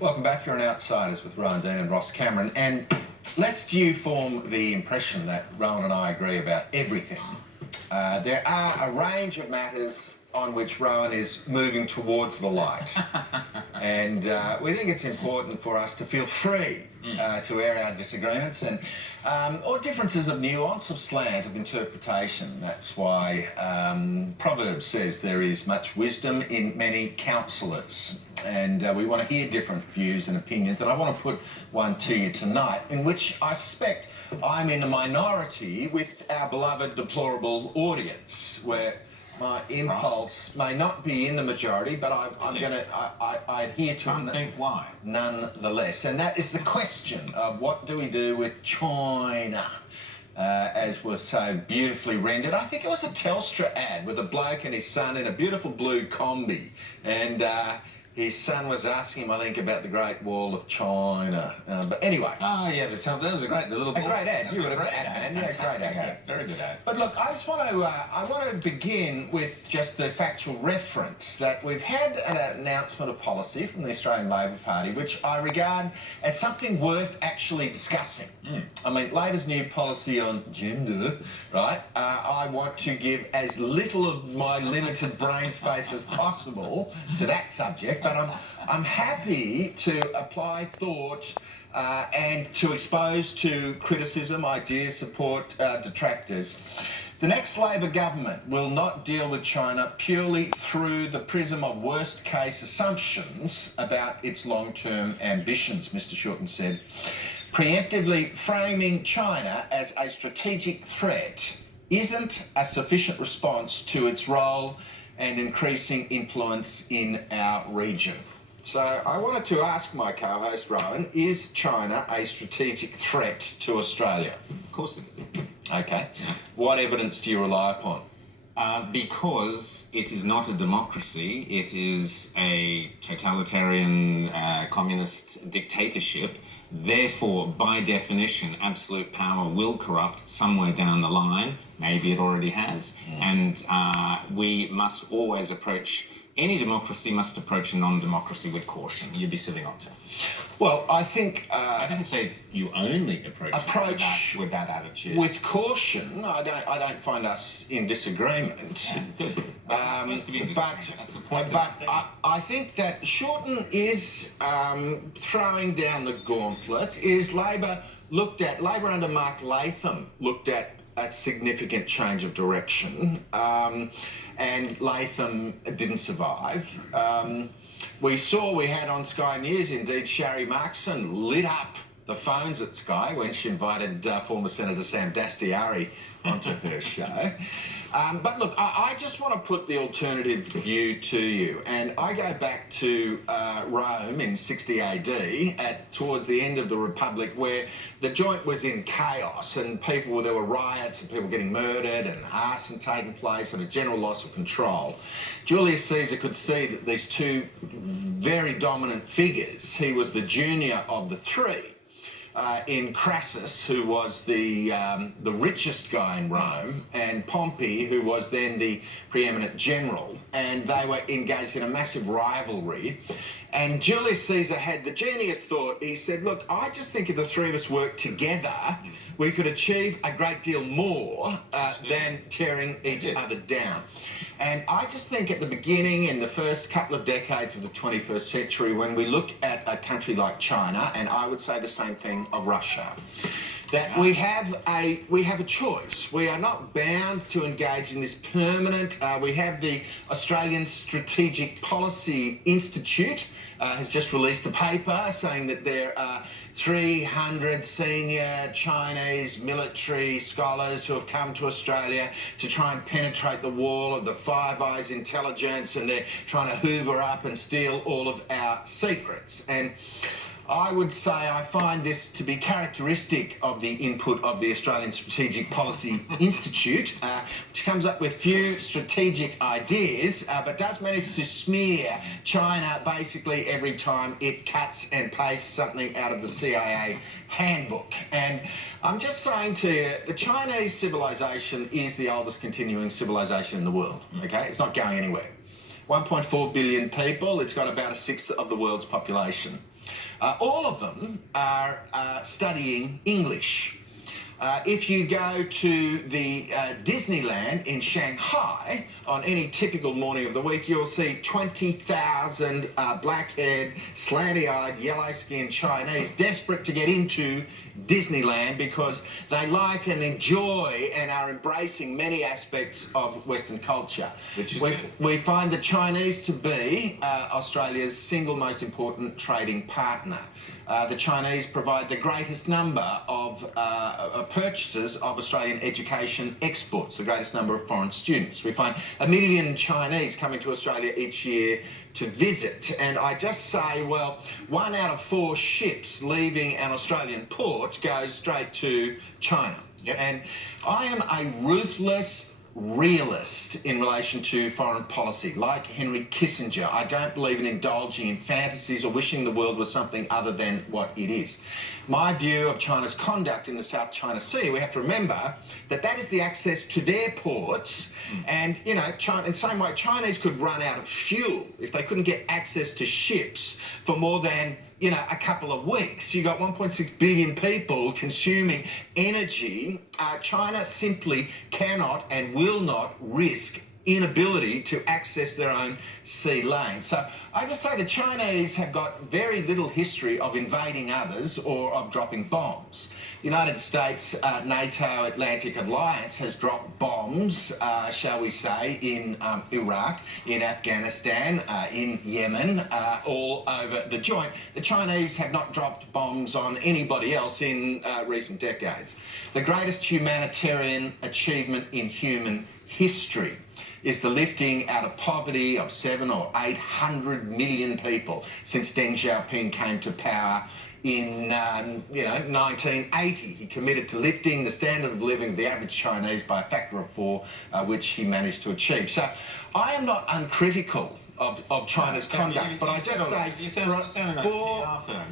Welcome back. You're on Outsiders with Rowan Dean and Ross Cameron. And lest you form the impression that Rowan and I agree about everything, there are a range of matters on which Rowan is moving towards the light. And we think it's important for us to feel free to air our disagreements and or differences of nuance, of slant, of interpretation. That's why Proverbs says there is much wisdom in many counsellors. And we want to hear different views and opinions. And I want to put one to you tonight, in which I suspect I'm in the minority with our beloved deplorable audience, where my impulse may not be in the majority, but I adhere to it. Think why? Nonetheless. And that is the question of what do we do with China, as was so beautifully rendered. I think it was a Telstra ad with a bloke and his son in a beautiful blue combi, and his son was asking him, I think, about the Great Wall of China. But anyway. Oh, yeah, that was a great, the little a great ad. You would have ad. Yeah, great ad. Very good ad. But look, I just want to begin with just the factual reference that we've had an announcement of policy from the Australian Labor Party, which I regard as something worth actually discussing. I mean, Labor's new policy on gender, right? I want to give as little of my limited brain space as possible to that subject. But I'm happy to apply thought and to expose to criticism, ideas, support, detractors. The next Labor government will not deal with China purely through the prism of worst-case assumptions about its long-term ambitions, Mr. Shorten said. Preemptively framing China as a strategic threat isn't a sufficient response to its role and increasing influence in our region. So I wanted to ask my co-host, Rowan, is China a strategic threat to Australia? Of course it is. Okay. What evidence do you rely upon? Because it is not a democracy, it is a totalitarian communist dictatorship. Therefore, by definition, absolute power will corrupt somewhere down the line. Maybe it already has. And we must always approach, any democracy must approach a non-democracy with caution. You'd be sitting on to. Well, I think... I didn't say you only approach with that attitude. With caution, I don't find us in disagreement. Yeah, good. Supposed to be in disagreement. That's the point. But I think that Shorten is throwing down the gauntlet. Is Labor under Mark Latham looked at a significant change of direction, and Latham didn't survive. We had on Sky News, indeed, Sharri Markson lit up the phones at Sky when she invited former Senator Sam Dastyari onto her show. But look, I just want to put the alternative view to you. And I go back to Rome in 60 AD, towards the end of the Republic, where the joint was in chaos and there were riots and people getting murdered and arson taking place and a general loss of control. Julius Caesar could see that these two very dominant figures, he was the junior of the three, in Crassus, who was the richest guy in Rome, and Pompey, who was then the preeminent general, and they were engaged in a massive rivalry. And Julius Caesar had the genius thought, he said, look, I just think if the three of us work together, we could achieve a great deal more than tearing each other down. And I just think at the beginning, in the first couple of decades of the 21st century, when we look at a country like China, and I would say the same thing of Russia, that we have a choice. We are not bound to engage in this permanent. We have the Australian Strategic Policy Institute has just released a paper saying that there are 300 senior Chinese military scholars who have come to Australia to try and penetrate the wall of the Five Eyes intelligence, and they're trying to hoover up and steal all of our secrets. And I would say I find this to be characteristic of the input of the Australian Strategic Policy Institute, which comes up with few strategic ideas, but does manage to smear China basically every time it cuts and pastes something out of the CIA handbook. And I'm just saying to you, the Chinese civilization is the oldest continuing civilization in the world, okay? It's not going anywhere. 1.4 billion people, it's got about a sixth of the world's population. All of them are studying English. If you go to the Disneyland in Shanghai on any typical morning of the week, you'll see 20,000 black-haired, slanty-eyed, yellow-skinned Chinese desperate to get into Disneyland because they like and enjoy and are embracing many aspects of Western culture. We find the Chinese to be Australia's single most important trading partner. The Chinese provide the greatest number of purchases of Australian education exports, the greatest number of foreign students. We find 1 million Chinese coming to Australia each year to visit. And I just say, well, 1 out of 4 ships leaving an Australian port goes straight to China. Yep. And I am a ruthless realist in relation to foreign policy. Like Henry Kissinger, I don't believe in indulging in fantasies or wishing the world was something other than what it is. My view of China's conduct in the South China Sea, we have to remember that that is the access to their ports. And, you know, China, in the same way, Chinese could run out of fuel if they couldn't get access to ships for more than, you know, a couple of weeks. You got 1.6 billion people consuming energy. China simply cannot and will not risk inability to access their own sea lane. So I just say the Chinese have got very little history of invading others or of dropping bombs. The United States NATO Atlantic Alliance has dropped bombs, shall we say, in Iraq, in Afghanistan, in Yemen, all over the joint. The Chinese have not dropped bombs on anybody else in recent decades. The greatest humanitarian achievement in human history is the lifting out of poverty of 700 or 800 million people since Deng Xiaoping came to power in 1980. He committed to lifting the standard of living of the average Chinese by a factor of 4, which he managed to achieve. So I am not uncritical of China's conduct, but I just say, you sound like a PR firm.